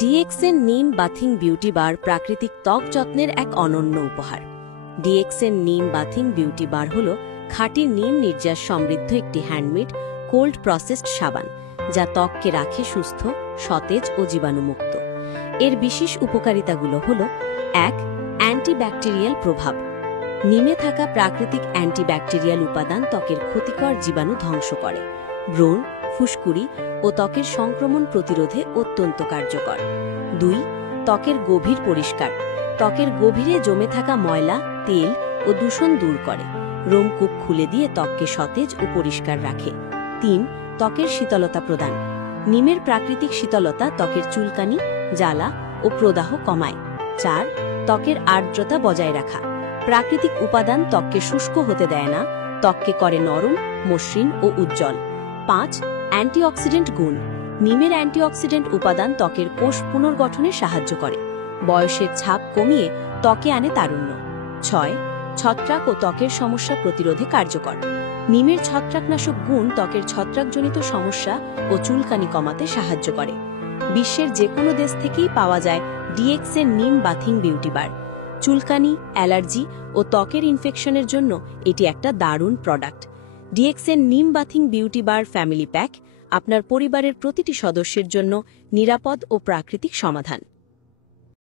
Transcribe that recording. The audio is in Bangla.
ডিএক্সএন নিম বাথিং বিউটি বার প্রাকৃতিক ত্বক যত্নের এক অনন্য উপহার। ডিএক্সএন নিম বাথিং বিউটি বার হল খাঁটি নিম নির্যাস সমৃদ্ধ একটি হ্যান্ডমেড কোল্ড প্রসেসড সাবান, যা ত্বককে রাখে সুস্থ, সতেজ ও জীবাণুমুক্ত। এর বিশেষ উপকারিতাগুলো হল: ১. অ্যান্টিব্যাকটেরিয়াল প্রভাব। নিমে থাকা প্রাকৃতিক অ্যান্টিব্যাকটেরিয়াল উপাদান ত্বকের ক্ষতিকর জীবাণু ধ্বংস করে। ব্রণ, ফুসকুড়ি ও ত্বকের সংক্রমণ প্রতিরোধে অত্যন্ত কার্যকর। ২. ত্বকের গভীর পরিষ্কার। ত্বকের গভীরে জমে থাকা ময়লা, তেল ও দূষণ দূর করে। রোমকূপ খুলে দিয়ে ত্বককে সতেজ ও পরিষ্কার রাখে। ৩. ত্বকের শীতলতা প্রদান। নিমের প্রাকৃতিক শীতলতা ত্বকের চুলকানি, জ্বালা ও প্রদাহ কমায়। ৪. ত্বকের আর্দ্রতা বজায় রাখা। প্রাকৃতিক উপাদান ত্বককে শুষ্ক হতে দেয় না, ত্বককে করে নরম, মসৃণ ও উজ্জ্বল। ৫. অ্যান্টিঅক্সিডেন্ট গুণ। নিমের অ্যান্টিঅক্সিডেন্ট উপাদান ত্বকের কোষ পুনর্গঠনে সাহায্য করে, বয়সের ছাপ কমিয়ে ত্বকে আনে তারুণ্য। ৬. ছত্রাক ও ত্বকের সমস্যা প্রতিরোধে কার্যকর। নিমের ছত্রাকনাশক গুণ ত্বকের ছত্রাকজনিত সমস্যা ও চুলকানি কমাতে সাহায্য করে। বিশ্বের যে কোনো দেশ থেকেই পাওয়া যায় ডিএক্সএন নিম বাথিং বিউটি বার। চুলকানি, অ্যালার্জি ও ত্বকের ইনফেকশনের জন্য এটি একটা দারুণ প্রোডাক্ট। ডিএক্সএন নিম বাথিং বিউটি বার ফ্যামিলি প্যাক আপনার পরিবারের প্রতিটি সদস্যের জন্য নিরাপদ ও প্রাকৃতিক সমাধান।